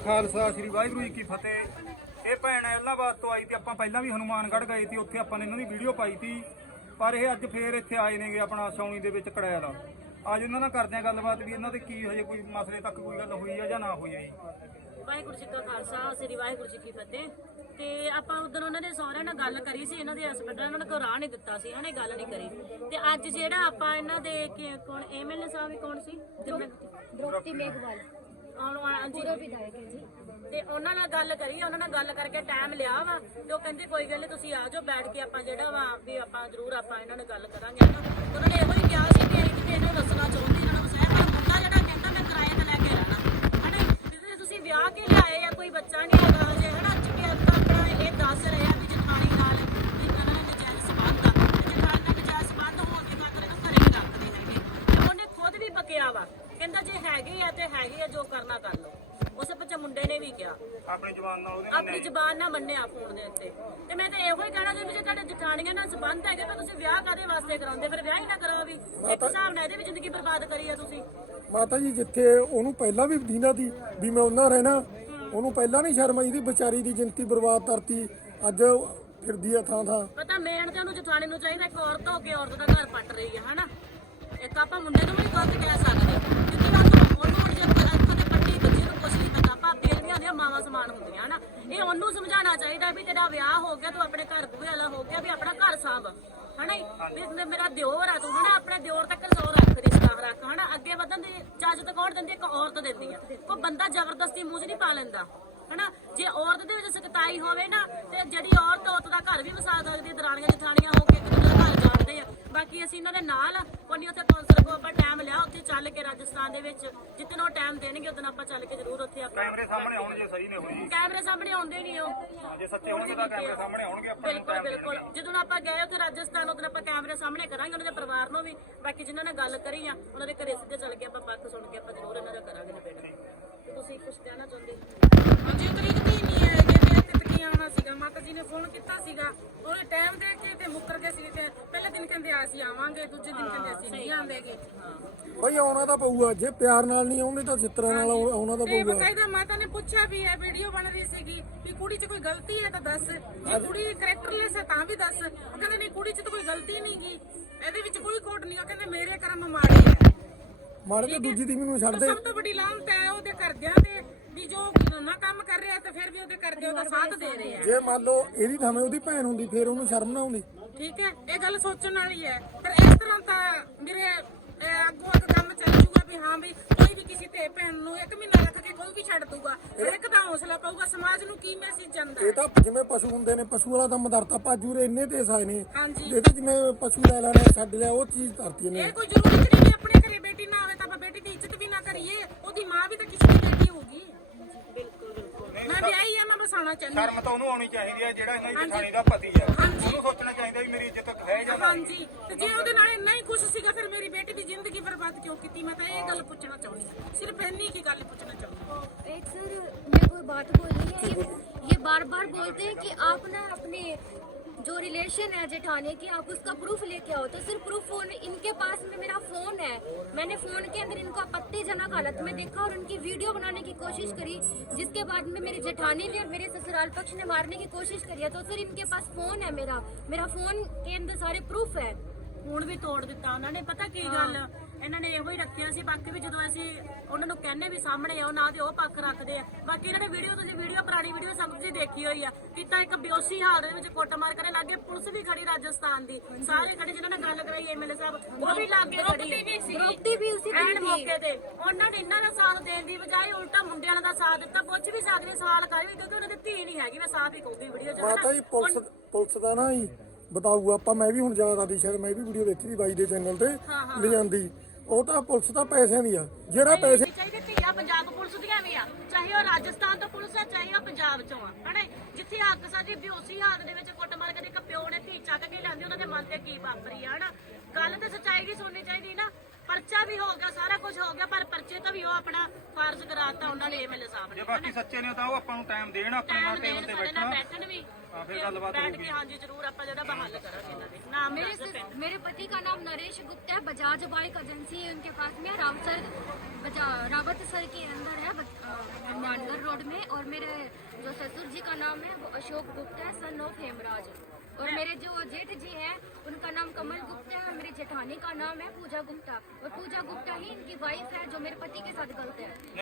ਖਾਲਸਾ ਸ੍ਰੀ ਵਾਹਿਗੁਰੂ ਜੀ ਕੀ ਫਤਿਹ। ਇਹ ਭੈਣ ਐਲਾਬਾਦ ਤੋਂ ਆਈ ਤੇ ਆਪਾਂ ਪਹਿਲਾਂ ਵੀ ਹਨੂਮਾਨਗੜ੍ਹ ਗਏ ਸੀ। ਉੱਥੇ ਆਪਾਂ ਨੇ ਇਹਨਾਂ ਦੀ ਵੀਡੀਓ ਪਾਈ ਸੀ। ਪਰ ਇਹ ਅੱਜ ਫੇਰ ਇੱਥੇ ਆਏ ਨੇਗੇ ਆਪਣਾ ਸੌਣੀ ਦੇ ਵਿੱਚ ਕੜਾਇਆ ਦਾ ਅੱਜ ਇਹਨਾਂ ਨਾਲ ਕਰਦੇ ਆ ਗੱਲਬਾਤ ਵੀ ਇਹਨਾਂ ਤੇ ਕੀ ਹਜੇ ਕੋਈ ਮਸਲੇ ਤੱਕ ਕੋਈ ਗੱਲ ਹੋਈ ਆ ਜਾਂ ਨਾ ਹੋਈ ਆ ਜੀ ਵਾਹਿਗੁਰੂ ਜੀ ਕਾ ਖਾਲਸਾ ਸ੍ਰੀ ਵਾਹਿਗੁਰੂ ਜੀ ਕੀ ਫਤਿਹ। ਤੇ ਆਪਾਂ ਉਦੋਂ ਉਹਨਾਂ ਦੇ ਸਹੁਰਿਆਂ ਨਾਲ ਗੱਲ ਕਰੀ ਸੀ ਇਹਨਾਂ ਦੇ ਹਸਪੀਟਲ ਇਹਨਾਂ ਨੇ ਕੋਈ ਰਾਹ ਨਹੀਂ ਦਿੱਤਾ ਸੀ ਇਹਨਾਂ ਗੱਲ ਨਹੀਂ ਕਰੀ। ਤੇ ਅੱਜ ਜਿਹੜਾ ਆਪਾਂ ਇਹਨਾਂ ਦੇ ਕਿ- ਐਮਐਲਏ ਸਾਹਿਬ ਵੀ ਸੀ? ਦ੍ਰੋਪਤੀ ਮੇਘਵਾਲ। ਆਉਣ ਵਾਲਾ ਜੀ ਵਿਧਾਇਕ ਹੈ ਜੀ। ਤੇ ਉਹਨਾਂ ਨਾਲ ਗੱਲ ਕਰੀ ਉਹਨਾਂ ਨਾਲ ਗੱਲ ਕਰਕੇ ਟਾਈਮ ਲਿਆ ਵਾ ਤੇ ਉਹ ਕਹਿੰਦੇ ਕੋਈ ਗੱਲ ਨਹੀਂ ਤੁਸੀਂ ਆ ਜਾਓ ਬੈਠ ਕੇ ਆਪਾਂ ਜਿਹੜਾ ਵਾ ਵੀ ਆਪਾਂ ਜ਼ਰੂਰ ਆਪਾਂ ਇਹਨਾਂ ਨਾਲ ਗੱਲ ਕਰਾਂਗੇ ਉਹਨਾਂ ਨੇ ਆਪਣੀ ਜਵਾਨ ਨਾਲ ਉਹਦੇ ਆਪਣੀ ਜ਼ਬਾਨ ਨਾ ਮੰਨਿਆ ਫੋਨ ਦੇ ਉੱਤੇ। ਤੇ ਮੈਂ ਤਾਂ ਇਹੋ ਹੀ ਕਹਿਣਾ ਕਿ ਜੇ ਤੁਹਾਡੇ ਜਠਾਣੀਆਂ ਨਾਲ ਸੰਬੰਧ ਹੈਗੇ ਤਾਂ ਤੁਸੀਂ ਵਿਆਹ ਕਾਦੇ ਵਾਸਤੇ ਕਰਾਉਂਦੇ? ਫਿਰ ਵਿਆਹ ਹੀ ਨਾ ਕਰਾਓ ਵੀ। ਇੱਕ ਹਿਸਾਬ ਨਾਲ ਇਹਦੇ ਵੀ ਜ਼ਿੰਦਗੀ ਬਰਬਾਦ ਕਰੀ ਆ ਤੁਸੀਂ। ਮਾਤਾ ਜੀ ਜਿੱਥੇ ਉਹਨੂੰ ਪਹਿਲਾਂ ਵੀ ਦੀਨਾ ਦੀ ਵੀ ਮੈਂ ਉਹਨਾਂ ਰਹਿਣਾ ਉਹਨੂੰ ਪਹਿਲਾਂ ਨਹੀਂ ਸ਼ਰਮ ਆਈ ਦੀ ਵਿਚਾਰੀ ਦੀ ਜ਼ਿੰਦਗੀ ਬਰਬਾਦ ਕਰਤੀ ਅੱਜ ਫਿਰਦੀ ਆ ਥਾਂ ਥਾਂ। ਪਤਾ ਮੇਨ ਤੇ ਉਹਨੂੰ ਜਠਾਣੀ ਨੂੰ ਚਾਹੀਦਾ ਇੱਕ ਔਰਤ ਹੋ ਕੇ ਔਰਤ ਦਾ ਘਰ ਪੱਟ ਰਹੀ ਹੈ ਹਨਾ? ਇੱਕ ਆਪਾਂ ਮੁੰਡੇ ਨੂੰ ਵੀ ਗਲਤ ਕਹਿ ਸਕਦੇ ਕਿਉਂਕਿ ਨਾ ਤੂੰ ਉਹਨੂੰ ਹੁਣ ਜੇ ਇੱਥੋਂ ਦੇ ਪੱਟੀ ਬੱਚੇ ਨੂੰ ਕੁਛ ਨਹੀਂ ਪਤਾ ਭਾਬੀ ਵੀ ਹੁੰਦੀਆਂ ਮਾਵਾਂ ਸਮਾਨ ਹੁੰਦੀਆਂ ਹਨਾ ਇਹ ਉਹਨੂੰ ਸਮਝਾਉਣਾ ਚਾਹੀਦਾ ਵੀ ਤੇਰਾ ਵਿਆਹ ਹੋ ਗਿਆ ਤੂੰ ਆਪਣੇ ਘਰ ਬੂਹੇ ਵਾਲਾ ਹੋ ਗਿਆ ਵੀ ਆਪਣਾ ਘਰ ਸਾਂਭ। ਹਨਾ ਵੀ ਮੇਰਾ ਦਿਓਰ ਆ ਤੂੰ ਹਨਾ? ਆਪਣੇ ਦਿਓਰ ਤੱਕ ਸੌ ਰੱਖ ਰਿਸ਼ਤਾ ਰੱਖ ਹਨਾ? ਅੱਗੇ ਵਧਣ ਦੀ ਇਜਾਜ਼ਤ ਕੌਣ ਦਿੰਦੀ? ਇੱਕ ਔਰਤ ਦਿੰਦੀ ਆ। ਕੋਈ ਬੰਦਾ ਜ਼ਬਰਦਸਤੀ ਮੂੰਹ 'ਚ ਨਹੀਂ ਪਾ ਲੈਂਦਾ ਹਨਾ? ਜੇ ਔਰਤ ਦੇ ਵਿੱਚ ਸਖਤਾਈ ਹੋਵੇ ਨਾ ਤੇ ਜਿਹੜੀ ਔਰਤ ਔਰਤ ਦਾ ਘਰ ਵੀ ਵਸਾ ਸਕਦੀ ਹੈ, ਦਰਾਣੀਆਂ ਜਠਾਣੀਆਂ ਹੋ ਕੇ ਇੱਕ ਦੂਜੇ ਦਾ ਘਰ ਜਾਣਦੇ ਆ। ਬਾਕੀ ਅਸੀਂ ਇਹਨਾਂ ਦੇ ਨਾਲ ਆ। ਕੋਈ ਉੱਥੇ ਕੌਂਸਲ ਕੋ ਆਪਾਂ ਟਾਈਮ ਲਿਆ ਉੱਥੇ ਚੱਲ ਕੇ ਰਾਜਸਥਾਨ ਦੇ ਵਿੱਚ। ਉਹ ਟਾਈਮ ਦੇਣਗੇ ਉਦੋਂ ਆਪਾਂ ਚੱਲ ਕੇ ਜ਼ਰੂਰ ਉੱਥੇ ਆਪਾਂ ਕੈਮਰੇ ਸਾਹਮਣੇ ਆਉਣ ਜੇ ਸਹੀ ਨੇ ਹੋਈ ਕੈਮਰੇ ਸਾਹਮਣੇ ਆਉਂਦੇ ਨਹੀਂ ਉਹ। ਜੇ ਸੱਚੇ ਹੋਣਗੇ ਤਾਂ ਕੈਮਰੇ ਸਾਹਮਣੇ ਆਉਣਗੇ ਆਪਾਂ ਨੂੰ ਬਿਲਕੁਲ ਬਿਲਕੁਲ। ਜਦੋਂ ਆਪਾਂ ਗਏ ਉੱਥੇ ਰਾਜਸਥਾਨ ਉਦੋਂ ਆਪਾਂ ਕੈਮਰੇ ਸਾਹਮਣੇ ਕਰਾਂਗੇ ਉਹਨਾਂ ਦੇ ਪਰਿਵਾਰ ਨੂੰ ਵੀ। ਬਾਕੀ ਜਿਨ੍ਹਾਂ ਨਾਲ ਗੱਲ ਕਰੀ ਆ ਉਹਨਾਂ ਦੇ ਘਰੇ ਸਿੱਧੇ ਚੱਲ ਕੇ ਆਪਾਂ ਪੱਖ ਸੁਣ ਕੇ ਆਪਾਂ ਜ਼ਰੂਰ ਇਹਨਾਂ ਦਾ ਕਰਾਂਗੇ ਨਿਬੇੜਾ ਤੁਸੀਂ ਕੁਝ ਕਹਿਣਾ ਚਾਹੁੰਦੇ ਹਾਂਜੀ ਤਰੀਕ ਸੀਗਾ ਉਹਨੇ ਟਾਈਮ ਦੇ ਕੇ ਤੇ ਮੁੱਕਰ ਗਏ ਸੀ ਤੇ ਪਹਿਲੇ ਦਿਨ ਕਹਿੰਦੇ ਆ ਅਸੀਂ ਆਵਾਂਗੇ ਦੂਜੇ ਦਿਨ ਕਹਿੰਦੇ ਅਸੀਂ ਨਹੀਂ ਆਂਦੇਗੇ ਬਈ ਆਉਣਾ ਤਾਂ ਪਊਗਾ ਜੇ ਪਿਆਰ ਨਾਲ ਨਹੀਂ ਆਉਂਦੇ ਤਾਂ ਚਿੱਤਰਾਂ ਨਾਲ ਆਉ- ਆਉਣਾ ਤਾਂ ਤੇ ਪਊਗਾ। ਬਕਾਇਦਾ ਮਾਤਾ ਨੇ ਪੁੱਛਿਆ ਵੀ ਹੈ ਵੀਡੀਓ ਬਣ ਰਹੀ ਸੀਗੀ ਵੀ ਕੁੜੀ 'ਚ ਕੋਈ ਗਲਤੀ ਹੈ ਤਾਂ ਦੱਸ। ਜੇ ਕੁੜੀ ਕਰੈਕਟਰਲੈਸ ਹੈ ਤਾਂ ਵੀ ਦੱਸ। ਉਹ ਕਹਿੰਦੇ ਨਹੀਂ ਕੁੜੀ 'ਚ ਤਾਂ ਕੋਈ ਗਲਤੀ ਨਹੀਂ ਗੀ। ਇਹਦੇ ਵਿੱਚ ਕੋਈ ਕੋਟ ਨਹੀਂ ਉਹ ਕਹਿੰਦੇ ਮੇਰੇ ਕਰਮ ਮਾੜੇ ਹੈ। ਮਾੜੇ ਤੇ ਦੂਜੀ ਦੀ ਮੈਨੂੰ ਛੱਡ ਦੇ। ਸਭ ਤੋਂ ਵੱਡੀ ਲਾਂਤ ਹੈ ਉਹਦੇ ਘਰਦਿਆਂ ਤੇ। ਵੀ ਜੋ ਨਾ ਕੰਮ ਕਰ ਰਿਹਾ ਤਾਂ ਫਿਰ ਵੀ ਉਹਦੇ ਘਰਦੇ ਉਹਦਾ ਸਾਥ ਦੇ ਰਹੇ ਆ। ਜੇ ਮੰਨ ਲਓ ਇਹਦੀ ਥਾਵੇਂ ਉਹਦੀ ਭੈਣ ਹੁੰਦੀ ਫੇਰ ਉਹਨੂੰ ਸ਼ਰਮ ਨਾ ਆਉਂਦੀ। ਠੀਕ ਹੈ ਇਹ ਗੱਲ ਸੋਚਣ ਵਾਲੀ ਹੈ। ਪਰ ਇਸ ਤਰ੍ਹਾਂ ਤਾਂ ਮੇਰੇ ਅੱਗੋਂ ਅੱਗ ਕੰਮ ਚੱਲ ਜੂਗਾ ਵੀ ਹਾਂ ਵੀ ਕੋਈ ਵੀ ਕਿਸੇ ਤੇ ਭੈਣ ਨੂੰ ਇੱਕ ਮਹੀਨਾ ਰੱਖ ਕੇ ਕੋਈ ਵੀ ਛੱਡ ਦੂਗਾ ਪਰ ਇੱਕ ਦਾ ਹੌਸਲਾ ਪਾਊਗਾ ਸਮਾਜ ਨੂੰ ਕੀ ਮੈਸੇਜ ਜਾਂਦਾ ਇਹ ਤਾਂ ਜਿਵੇਂ ਪਸ਼ੂ ਹੁੰਦੇ ਨੇ ਪਸ਼ੂ ਵਾਲਾ ਤਾਂ ਮਦਰਤਾ ਭਾਜੂ ਰੇ ਇੰਨੇ ਤੇ ਸਾਏ ਨੇ। ਹਾਂਜੀ। ਇਹਦੇ ਜਿਵੇਂ ਪਸ਼ੂ ਲੈ ਲੈਣੇ ਛੱਡ ਲਿਆ ਉਹ ਚੀਜ਼ ਕਰਤੀ ਨੇ। ਇਹ ਕੋਈ ਜ਼ਰੂਰੀ ਨਹੀਂ ਆਪਣੇ ਘਰੇ ਬੇਟੀ ਨਾ ਆਵੇ ਤਾਂ ਆਪਾਂ ਬੇਟੀ ਦੀ ਇੱਜ਼ਤ ਵੀ ਨਾ ਕਰੀਏ ਉਹਦੀ ਮਾਂ ਵੀ ਤਾਂ ਕਿਸੇ ਦੀ ਬੇਟੀ ਹੋਊਗੀ ਬਿਲਕੁਲ ਬਿਲਕੁਲ ਮੈਂ ਵਿਆਹੀ ਆ ਮੈਂ ਬਸਾਉਣਾ ਚਾਹੁੰਦੀ ਹਾਂ। ਸ਼ਰਮ ਤਾਂ ਉਹਨੂੰ ਆਉਣੀ ਚਾਹੀਦੀ ਹੈ ਜਿਹੜਾ ਇਹਨਾਂ ਦੀ ਜਠਾਣੀ ਦਾ ਪਤੀ ਹੈ ਉਹਨੂੰ ਸੋਚਣਾ ਚਾਹੀਦਾ ਵੀ ਮੇਰੀ ਇੱਜ਼ਤ ਹੈ ਜਾਂ ਨਹੀਂ ਹਾਂਜੀ ਤੇ ਜੇ ਉਹਦੇ ਨਾਲ ਇੰਨਾ ਹੀ ਖੁਸ਼ ਸੀਗਾ ਫਿਰ ਮੇਰੀ ਬੇਟੀ ਦੀ ਜ਼ਿੰਦਗੀ ਬਰਬਾਦ ਕਿਉਂ ਕੀਤੀ ਮੈਂ ਤਾਂ ਇਹ ਗੱਲ ਪੁੱਛਣਾ ਚਾਹੁੰਦੀ ਹਾਂ। ਸਿਰਫ ਇੰਨੀ ਕੀ ਗੱਲ ਪੁੱਛਣਾ ਚਾਹੁੰਦੀ ਹਾਂ। एक सर मेरे को बात बोलनी है ये ये बार बार बोलते हैं कि आप ना अपने जो रिलेशन है जेठाने की आप उसका प्रूफ लेके आओ। तो सिर्फ़ प्रूफ फ़ोन इनके पास में मेरा फ़ोन है। मैंने फ़ोन के अंदर इनको आपत्तिजनक हालत में देखा और उनकी वीडियो बनाने की कोशिश करी जिसके बाद में मेरी जेठाने ने और मेरे ससुराल पक्ष ने मारने की कोशिश करी है। तो सिर्फ़ इनके पास फ़ोन है मेरा। मेरा फ़ोन के अंदर सारे प्रूफ है। फ़ोन भी तोड़ दिता। उन्होंने पता की हाँ। गल? ਇਹਨਾਂ ਨੇ ਇਹੋ ਹੀ ਰੱਖਿਆ ਸੀ ਬਾਕੀ ਵੀ ਜਦੋਂ ਅਸੀਂ ਉਹਨਾਂ ਨੂੰ ਕਹਿੰਨੇ ਵੀ ਸਾਹਮਣੇ ਆਓ ਨਾ ਤੇ ਉਹ ਪੱਖ ਰੱਖਦੇ ਆ। ਬਾਕੀ ਇਹਨਾਂ ਨੇ ਵੀਡੀਓ ਤੁਸੀਂ ਵੀਡੀਓ ਪੁਰਾਣੀ ਵੀਡੀਓ ਸਭ ਤੁਸੀਂ ਦੇਖੀ ਹੋਈ ਆ। ਕਿਤਾ ਇੱਕ ਬਿਓਸੀ ਹਾਲ ਦੇ ਵਿੱਚ ਕੁੱਟਮਾਰ ਕਰਨ ਲੱਗੇ ਪੁਲਿਸ ਵੀ ਖੜੀ ਰਾਜਸਥਾਨ ਦੀ। ਸਾਰੇ ਖੜੇ ਜਿਹਨਾਂ ਨਾਲ ਗੱਲ ਕਰਾਈ ਐਮਐਲਏ ਸਾਹਿਬ ਉਹ ਵੀ ਲੱਗੇ ਖੜੀ ਰੋਕਦੀ ਵੀ ਉਸੇ ਦਿਨ ਮੌਕੇ ਉਹਨਾਂ ਨੇ ਇਹਨਾਂ ਦਾ ਸਾਥ ਦੇਣ ਦੀ ਬਜਾਏ ਉਲਟਾ ਮੁੰਡਿਆਂ ਦਾ ਸਾਥ ਦਿੱਤਾ ਪੁੱਛ ਵੀ ਸਕਦੇ ਸਵਾਲ ਕਰ ਵੀ ਕਿਉਂਕਿ ਉਹਨਾਂ ਦੀ ਧੀ ਨਹੀਂ ਹੈਗੀ ਮੈਂ ਸਾਫ਼ ਹੀ ਕਹੂੰਗੀ ਵੀਡੀਓ ਚ ਪਤਾ ਹੀ ਪੁਲਿਸ ਪੁਲਿਸ ਦਾ ਨਾ ਹੀ ਬਤਾਊ ਆਪਾਂ ਮੈਂ ਵੀ ਹੁਣ ਜਾਣਾ ਦੀ ਸ਼ਾਇਦ ਮੈਂ ਵੀ ਵੀਡੀਓ ਦੇਖੀ ਦੀ ਬਾਈ ਦੇ ਚੈਨਲ ਤੇ ਲਿਆਂਦੀ ਉਹ ਤਾਂ ਪੁਲਿਸ ਤਾਂ ਪੈਸਿਆਂ ਦੀ ਆ। ਜਿਹੜਾ ਪੈਸੇ ਚਾਹੀਦੇ ਧੀਆ ਪੰਜਾਬ ਪੁਲਿਸ ਦੀਆਂ ਵੀ ਆ। ਚਾਹੇ ਉਹ ਰਾਜਸਥਾਨ ਤੋਂ ਪੁਲਿਸ ਆ ਚਾਹੇ ਉਹ ਪੰਜਾਬ ਚੋਂ ਆ ਹਨਾ? ਜਿੱਥੇ ਹੱਕ ਸਾਡੀ ਬਿਓਸੀ ਹਾਲਤ ਦੇ ਵਿੱਚ ਕੁੱਟ ਮਾਰ ਕੇ ਇੱਕ ਪਿਓ ਨੇ ਧੀ ਚੱਕ ਕੇ ਲਿਆਂਦੀ ਉਹਨਾਂ ਦੇ ਮਨ ਤੇ ਕੀ ਵਾਪਰੀ ਆ ਹਨਾ? ਗੱਲ ਤੇ ਸੱਚਾਈ ਦੀ ਸੁਣਨੀ ਚਾਹੀਦੀ ਨਾ। ਪਰਚਾ ਵੀ ਹੋ ਗਿਆ ਸਾਰਾ ਕੁਝ ਹੋ ਗਿਆ ਪਰ ਪਰਚੇ ਤੋਂ ਵੀ ਉਹ ਆਪਣਾ ਫਰਜ਼ ਕਰਾਤਾ ਉਹਨਾਂ ਨੇ ਐਮਐਲਏ ਸਾਹਿਬ ਜੇ ਨੇ ਬਾਕੀ ਸੱਚੇ ਨੇ ਤਾਂ ਉਹ ਆਪਾਂ ਨੂੰ ਟਾਈਮ ਦੇਣ ਆਪਣੇ ਨਾਲ ਟਾਈਮ ਟੇਬਲ ਦੇਣ ਤੇ ਸਾਡੇ ਨਾਲ ਬੈਠਣਾ ਬੈਠਣ ਵੀ ਹਾਂ, ਫਿਰ ਤੇ ਗੱਲਬਾਤ ਬੈਠ ਹੋਊਗੀ। ਕੇ ਹਾਂਜੀ ਜ਼ਰੂਰ ਆਪਾਂ ਜਿਹੜਾ ਹੱਲ ਕਰਾਂਗੇ ਇਹਨਾਂ ਦੇ ਨਾਮ मेरे ਦੱਸ से- ਪਿੰਡ मेरे पति का नाम नरेश गुप्ता है बजाज बाइक एजेंसी है उनके पास में रामसर बजा रावत सर के अंदर है बज- अ, मानगर रोड में और मेरे जो ससुर जी का नाम है वो अशोक गुप्ता है सन ऑफ हेमराज और मेरे जो जेठ जी हैं उनका नाम कमल गुप्ता है और मेरी जेठानी का नाम है पूजा गुप्ता और पूजा गुप्ता ही इनकी वाइफ है जो मेरे पति के साथ गलत है